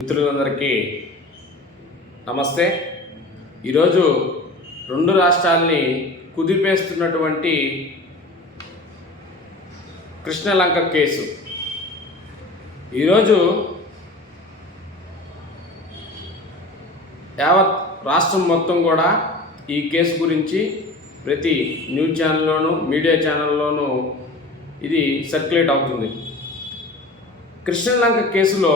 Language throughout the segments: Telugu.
మిత్రులందరికీ నమస్తే. ఈరోజు రెండు రాష్ట్రాల్ని కుదిపేస్తున్నటువంటి కృష్ణలంక కేసు. ఈరోజు యావత్ రాష్ట్రం మొత్తం కూడా ఈ కేసు గురించి ప్రతి న్యూస్ ఛానల్లోనూ మీడియా ఛానల్లోనూ ఇది సర్క్యులేట్ అవుతుంది. కృష్ణలంక కేసులో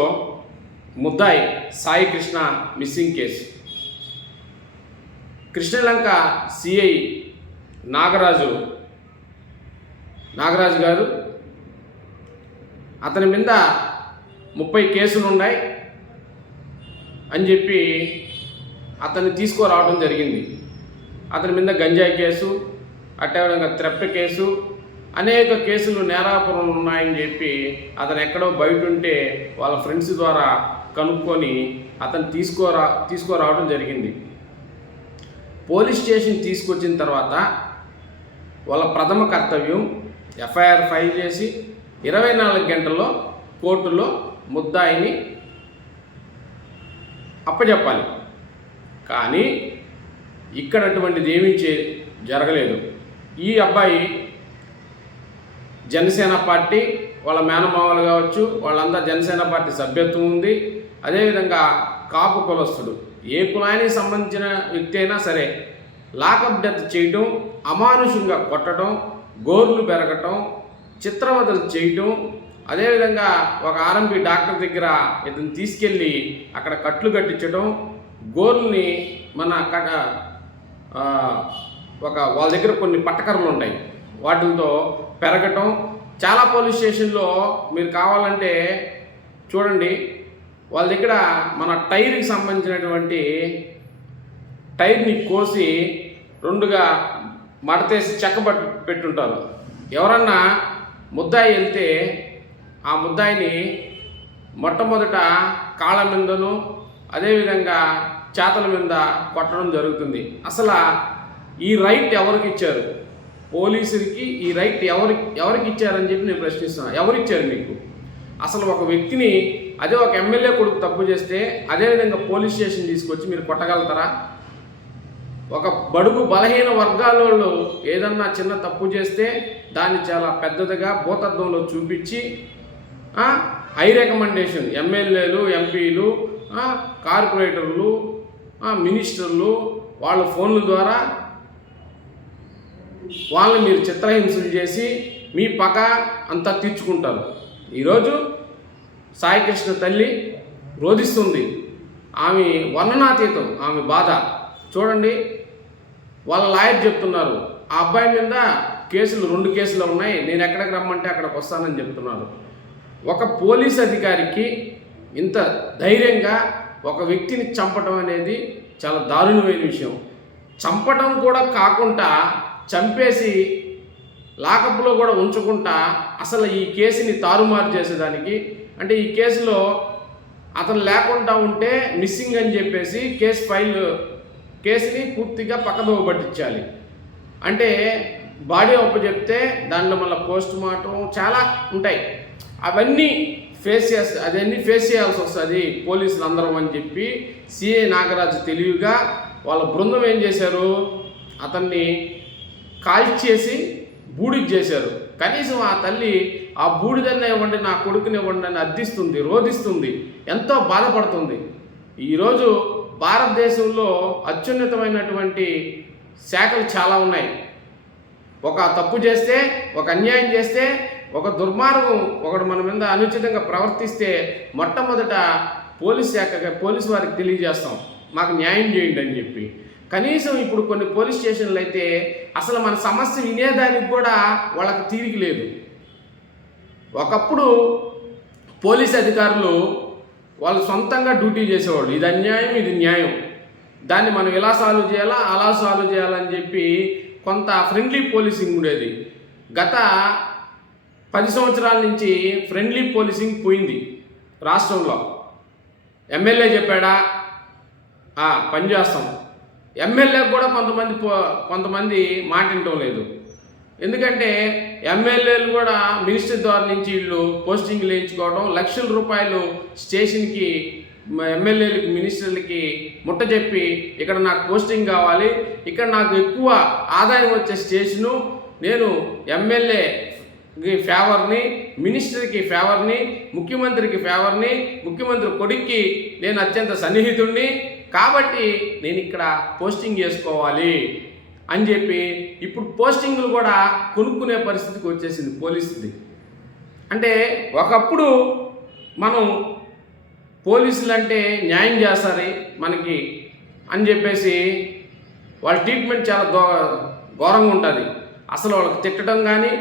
ముద్దాయి Sai Krishna missing case. Krishnalanka CI Nagaraju గారు, అతని మీద 30 కేసులు ఉన్నాయి అని చెప్పి అతన్ని తీసుకురావడం జరిగింది. అతని మీద గంజాయి కేసు, అట్టేవిధంగా థెఫ్ట్ కేసు, అనేక కేసులు నేరాపురం ఉన్నాయని చెప్పి అతను ఎక్కడో బయట ఉంటే వాళ్ళ ఫ్రెండ్స్ ద్వారా కనుక్కొని అతను తీసుకురావడం జరిగింది. పోలీస్ స్టేషన్ తీసుకొచ్చిన తర్వాత వాళ్ళ ప్రథమ కర్తవ్యం ఎఫ్ఐఆర్ ఫైల్ చేసి 24 గంటల్లో కోర్టులో ముద్దాయిని అప్పచెప్పాలి. కానీ ఇక్కడ అటువంటిది ఏమీ జరగలేదు. ఈ అబ్బాయి జనసేన పార్టీ, వాళ్ళ మేనమామలు కావచ్చు, వాళ్ళందరూ జనసేన పార్టీ సభ్యత్వం ఉంది. అదేవిధంగా కాపు కులస్తుడు, ఏ కులానికి సంబంధించిన వ్యక్తి అయినా సరే లాకప్ డెత్ చేయటం, అమానుషంగా కొట్టడం, గోర్లు పెరగటం, చిత్రవదలు చేయటం, అదేవిధంగా ఒక ఆర్ఎంపీ డాక్టర్ దగ్గర ఇతను తీసుకెళ్ళి అక్కడ కట్లు కట్టించడం, గోర్లని వాళ్ళ దగ్గర కొన్ని పట్టకర్రలు ఉంటాయి, వాటితో పెరగటం. చాలా పోలీస్ స్టేషన్లో మీరు కావాలంటే చూడండి, వాళ్ళ దగ్గర మన టైర్కి సంబంధించినటువంటి టైర్ని కోసి రెండుగా మడతేసి పెట్టుంటారు. ఎవరన్నా ముద్దాయి వెళ్తే ఆ ముద్దాయిని మొట్టమొదట కాళ్ళ మీదను అదేవిధంగా చేతల మీద కొట్టడం జరుగుతుంది. అసలు ఈ రైట్ ఎవరికి ఇచ్చారు? పోలీసులకి ఈ రైట్ ఎవరికి ఇచ్చారని చెప్పి నేను ప్రశ్నిస్తున్నాను. ఎవరిచ్చారు మీకు? అసలు ఒక వ్యక్తిని, అదే ఒక ఎమ్మెల్యే కొడుకు తప్పు చేస్తే అదేవిధంగా పోలీస్ స్టేషన్ తీసుకొచ్చి మీరు కొట్టగలుగుతారా? ఒక బడుగు బలహీన వర్గాల వాళ్ళు ఏదన్నా చిన్న తప్పు చేస్తే దాన్ని చాలా పెద్దదిగా భూతద్దంలో చూపించి హై రికమెండేషన్ ఎమ్మెల్యేలు, ఎంపీలు, కార్పొరేటర్లు, మినిస్టర్లు వాళ్ళ ఫోన్ల ద్వారా వాళ్ళని మీరు చిత్రహింసలు చేసి మీ పగ అంతా తీర్చుకుంటారు. ఈరోజు సాయికృష్ణ తల్లి రోధిస్తుంది. ఆమె వర్ణనాతీతం, ఆమె బాధ చూడండి. వాళ్ళ లాయర్ చెప్తున్నారు, ఆ అబ్బాయి మీద కేసులు 2 కేసులు ఉన్నాయి, నేను ఎక్కడికి రమ్మంటే అక్కడికి వస్తానని చెప్తున్నారు. ఒక పోలీస్ అధికారికి ఇంత ధైర్యంగా ఒక వ్యక్తిని చంపడం అనేది చాలా దారుణమైన విషయం. చంపడం కూడా కాకుండా చంపేసి లాకప్లో కూడా ఉంచకుండా అసలు ఈ కేసుని తారుమారు చేసేదానికి, అంటే ఈ కేసులో అతను లేకుండా ఉంటే మిస్సింగ్ అని చెప్పేసి కేసుని పూర్తిగా పక్కదోవ పట్టించాలి. అంటే బాడీ చెప్తే దానిలో మళ్ళీ పోస్ట్ మార్టం చాలా ఉంటాయి, అవన్నీ ఫేస్ చేయాల్సి వస్తుంది పోలీసులు అందరం అని చెప్పి సిఐ నాగరాజు తెలివిగా వాళ్ళ బృందం ఏం చేశారు, అతన్ని కాల్చేసి బూడిద చేశారు. కనీసం ఆ తల్లి ఆ బూడిదన్న ఇవ్వండి, నా కొడుకుని ఇవ్వండి అని అర్థిస్తుంది, రోధిస్తుంది, ఎంతో బాధపడుతుంది. ఈరోజు భారతదేశంలో అత్యున్నతమైనటువంటి శాఖలు చాలా ఉన్నాయి. ఒక తప్పు చేస్తే, ఒక అన్యాయం చేస్తే, ఒక దుర్మార్గం ఒకడు మన మీద అనుచితంగా ప్రవర్తిస్తే మొట్టమొదట పోలీస్ వారికి తెలియజేస్తాం, మాకు న్యాయం చేయండి అని చెప్పి. కనీసం ఇప్పుడు కొన్ని పోలీస్ స్టేషన్లు అయితే అసలు మన సమస్య వినేదానికి కూడా వాళ్ళకి తీరిక లేదు. ఒకప్పుడు పోలీస్ అధికారులు వాళ్ళు సొంతంగా డ్యూటీ చేసేవాళ్ళు, ఇది అన్యాయం, ఇది న్యాయం, దాన్ని మనం ఇలా సాల్వ్ చేయాలా, అలా సాల్వ్ చేయాలని చెప్పి కొంత ఫ్రెండ్లీ పోలీసింగ్ ఉండేది. గత 10 సంవత్సరాల నుంచి ఫ్రెండ్లీ పోలీసింగ్ పోయింది రాష్ట్రంలో. ఎమ్మెల్యే చెప్పాడా పనిచేస్తాం, ఎమ్మెల్యే కూడా కొంతమంది మాట వినటం లేదు. ఎందుకంటే ఎమ్మెల్యేలు కూడా మినిస్టర్ ద్వారా నుంచి వీళ్ళు పోస్టింగ్లు వేయించుకోవడం, లక్షల రూపాయలు స్టేషన్కి ఎమ్మెల్యేలకి మినిస్టర్లకి ముట్ట చెప్పి ఇక్కడ నాకు పోస్టింగ్ కావాలి, ఇక్కడ నాకు ఎక్కువ ఆదాయం వచ్చే స్టేషను, నేను ఎమ్మెల్యేకి ఫేవర్ని, మినిస్టర్కి ఫేవర్ని, ముఖ్యమంత్రికి ఫేవర్ని, ముఖ్యమంత్రి కొడుక్కి నేను అత్యంత సన్నిహితుడిని, కాబట్టి నేను ఇక్కడ పోస్టింగ్ చేసుకోవాలి అని చెప్పి ఇప్పుడు పోస్టింగ్లు కూడా కొనుక్కునే పరిస్థితికి వచ్చేసింది పోలీసుది. అంటే ఒకప్పుడు మనం పోలీసులు అంటే న్యాయం చేస్తారు మనకి అని చెప్పేసి వాళ్ళ ట్రీట్మెంట్ చాలా ఘోరంగా ఉంటుంది. అసలు వాళ్ళకి తిట్టడం కానీ,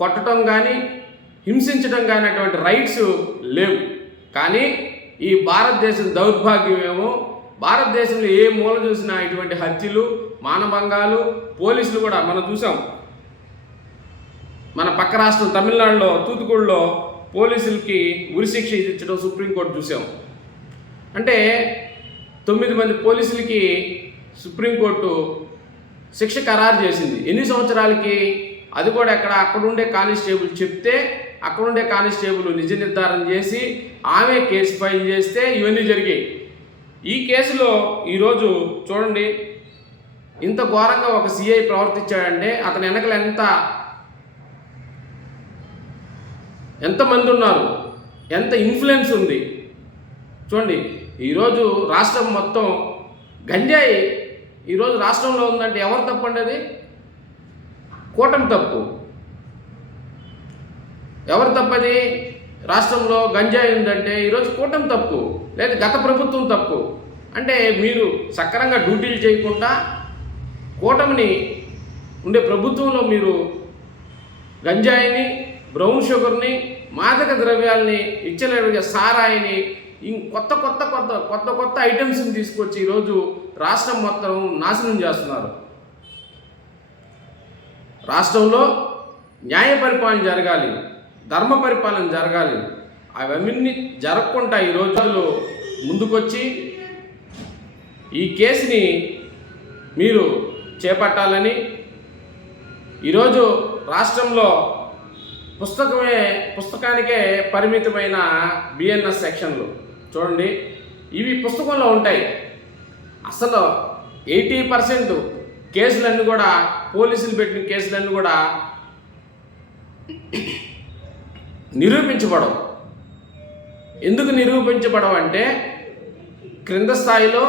కొట్టడం కానీ, హింసించడం కానీ అటువంటి రైట్స్ లేవు. కానీ ఈ భారతదేశం దౌర్భాగ్యం ఏమో, భారతదేశంలో ఏ మూల చూసినా ఇటువంటి హత్యలు, మానభంగాలు, పోలీసులు కూడా మనం చూసాం. మన పక్క రాష్ట్రం తమిళనాడులో తూతుకుడిలో పోలీసులకి ఉరిశిక్ష విధించడం సుప్రీంకోర్టు చూసాం. అంటే 9 మంది పోలీసులకి సుప్రీంకోర్టు శిక్ష ఖరారు చేసింది. ఎన్ని సంవత్సరాలకి? అది కూడా అక్కడుండే కానిస్టేబుల్ చెప్తే అక్కడుండే కానిస్టేబుల్ నిజ నిర్ధారణ చేసి ఆమె కేసు ఫైల్ చేస్తే ఇవన్నీ జరిగాయి. ఈ కేసులో ఈరోజు చూడండి, ఇంత ఘోరంగా ఒక సిఐ ప్రవర్తించాడంటే అతని వెనకలు ఎంతమంది ఉన్నారు, ఎంత ఇన్ఫ్లుయెన్స్ ఉంది చూడండి. ఈరోజు రాష్ట్రం మొత్తం గంజాయి ఈరోజు రాష్ట్రంలో ఉందంటే ఎవరు తప్పండి? అది కూటమి తప్పు. ఎవరు తప్పది? రాష్ట్రంలో గంజాయి ఉందంటే ఈరోజు కూటమి తప్పు, లేదా గత ప్రభుత్వం తప్పు. అంటే మీరు సక్రమంగా డ్యూటీలు చేయకుండా కూటమిని ఉండే ప్రభుత్వంలో మీరు గంజాయిని, బ్రౌన్ షుగర్ని, మాదక ద్రవ్యాల్ని, ఇచ్చలేడుగా సారాయిని, కొత్త ఐటమ్స్ని తీసుకొచ్చి ఈరోజు రాష్ట్రం మొత్తం నాశనం చేస్తున్నారు. రాష్ట్రంలో న్యాయ పరిపాలన జరగాలి, ధర్మ పరిపాలన జరగాలి. అవన్నీ జరగకుండా ఈ రోజుల్లో ముందుకొచ్చి ఈ కేసుని మీరు చేపట్టాలని ఈరోజు రాష్ట్రంలో పుస్తకానికే పరిమితమైన బిఎన్ఎస్ సెక్షన్లు చూడండి, ఇవి పుస్తకంలో ఉంటాయి. అసలు 80% కేసులన్నీ కూడా, పోలీసులు పెట్టిన కేసులన్నీ కూడా నిరూపించబడవు. ఎందుకు నిరూపించబడవు అంటే క్రింద స్థాయిలో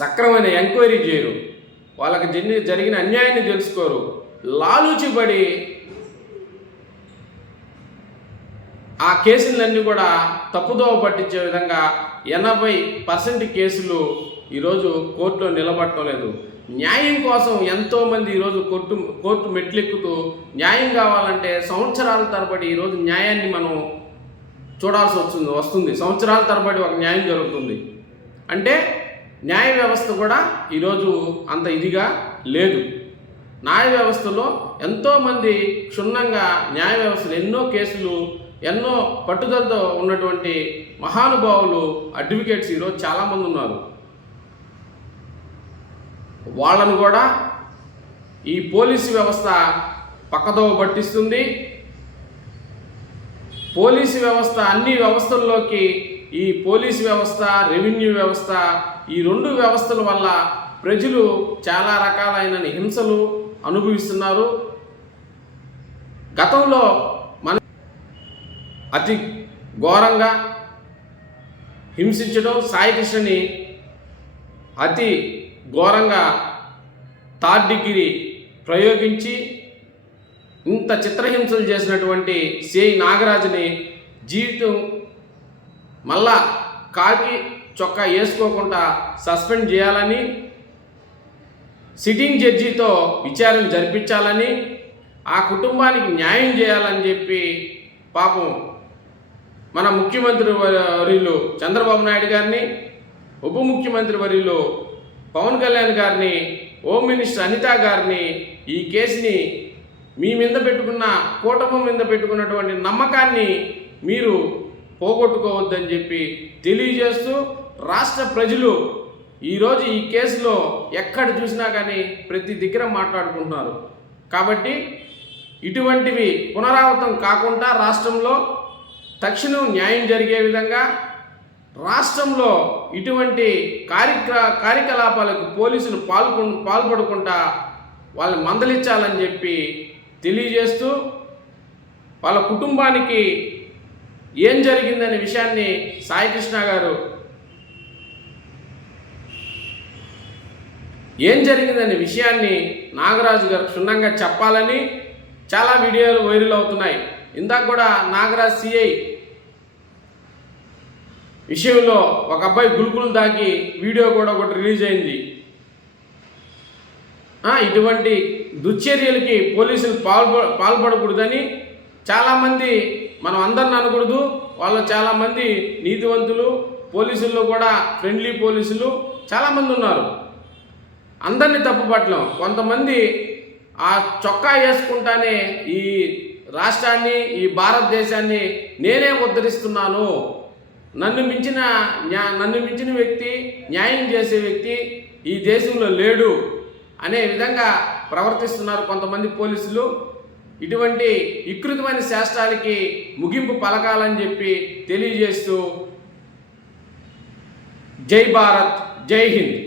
సక్రమైన ఎంక్వైరీ చేయరు, వాళ్ళకి జరిగిన అన్యాయాన్ని తెలుసుకోరు, లాలూచిపడి ఆ కేసులన్నీ కూడా తప్పుదోవ పట్టించే విధంగా 80% కేసులు ఈరోజు కోర్టులో నిలబడటం లేదు. న్యాయం కోసం ఎంతోమంది ఈరోజు కోర్టు మెట్లెక్కుతూ న్యాయం కావాలంటే సంవత్సరాల తరబడి ఈరోజు న్యాయాన్ని మనం చూడాల్సి వస్తుంది. సంవత్సరాల తరబడి ఒక న్యాయం జరుగుతుంది. అంటే న్యాయ వ్యవస్థ కూడా ఈరోజు అంత ఇదిగా లేదు. న్యాయ వ్యవస్థలో ఎంతోమంది క్షుణ్ణంగా న్యాయ వ్యవస్థలో ఎన్నో కేసులు, ఎన్నో పట్టుదలతో ఉన్నటువంటి మహానుభావులు, అడ్వకేట్స్ ఈరోజు చాలామంది ఉన్నారు. వాళ్ళను కూడా ఈ పోలీసు వ్యవస్థ పక్కదోవ పట్టిస్తుంది. పోలీసు వ్యవస్థ అన్ని వ్యవస్థల్లోకి, ఈ పోలీసు వ్యవస్థ, రెవెన్యూ వ్యవస్థ, ఈ 2 వ్యవస్థల వల్ల ప్రజలు చాలా రకాలైన హింసలు అనుభవిస్తున్నారు. గతంలో మన అతి ఘోరంగా హింసించడం, సాయికృష్ణని అతి ఘోరంగా 3rd డిగ్రీ ప్రయోగించి ఇంత చిత్రహింసలు చేసినటువంటి సిఐ నాగరాజుని జీవితం మళ్ళా కాకి చొక్కా వేసుకోకుండా సస్పెండ్ చేయాలని, సిట్టింగ్ జడ్జితో విచారణ జరిపించాలని, ఆ కుటుంబానికి న్యాయం చేయాలని చెప్పి పాపం మన ముఖ్యమంత్రి వర్యులు చంద్రబాబు నాయుడు గారిని, ఉప ముఖ్యమంత్రి వర్యులు పవన్ కళ్యాణ్ గారిని, హోమ్ మినిస్టర్ అనిత గారిని ఈ కేసుని మీ మీద పెట్టుకున్న, కూటమి మీద పెట్టుకున్నటువంటి నమ్మకాన్ని మీరు పోగొట్టుకోవద్దని చెప్పి తెలియజేస్తూ, రాష్ట్ర ప్రజలు ఈరోజు ఈ కేసులో ఎక్కడ చూసినా కానీ ప్రతి దగ్గర మాట్లాడుకుంటున్నారు. కాబట్టి ఇటువంటివి పునరావృతం కాకుండా రాష్ట్రంలో తక్షణం న్యాయం జరిగే విధంగా, రాష్ట్రంలో ఇటువంటి కార్యకలాపాలకు పోలీసులు పాల్పడకుండా వాళ్ళని మందలించాలని చెప్పి తెలియజేస్తూ, వాళ్ళ కుటుంబానికి ఏం జరిగిందనే విషయాన్ని సాయికృష్ణ గారు ఏం జరిగిందనే విషయాన్ని నాగరాజు గారు క్షుణ్ణంగా చెప్పాలని చాలా వీడియోలు వైరల్ అవుతున్నాయి. ఇందాక కూడా నాగరాజ్ సిఐ విషయంలో ఒక అబ్బాయి గులుకులు దాకి వీడియో కూడా ఒకటి రిలీజ్ అయింది. ఇటువంటి దుశ్చర్యలకి పోలీసులు పాల్పడకూడదని చాలామంది, మనం అందరిని అనకూడదు, వాళ్ళు చాలామంది నీతివంతులు, పోలీసుల్లో కూడా ఫ్రెండ్లీ పోలీసులు చాలామంది ఉన్నారు. అందరినీ తప్పుపట్టలేం. కొంతమంది ఆ చొక్కా వేసుకుంటానే ఈ రాష్ట్రాన్ని, ఈ భారతదేశాన్ని నేనే ఉద్ధరిస్తున్నాను, నన్ను మించిన వ్యక్తి, న్యాయం చేసే వ్యక్తి ఈ దేశంలో లేడు అనే విధంగా ప్రవర్తిస్తున్నారు కొంతమంది పోలీసులు. ఇటువంటి వికృతమైన శాస్త్రాలకి ముగింపు పలకాలని చెప్పి తెలియజేస్తూ జై భారత్, జై హింద్.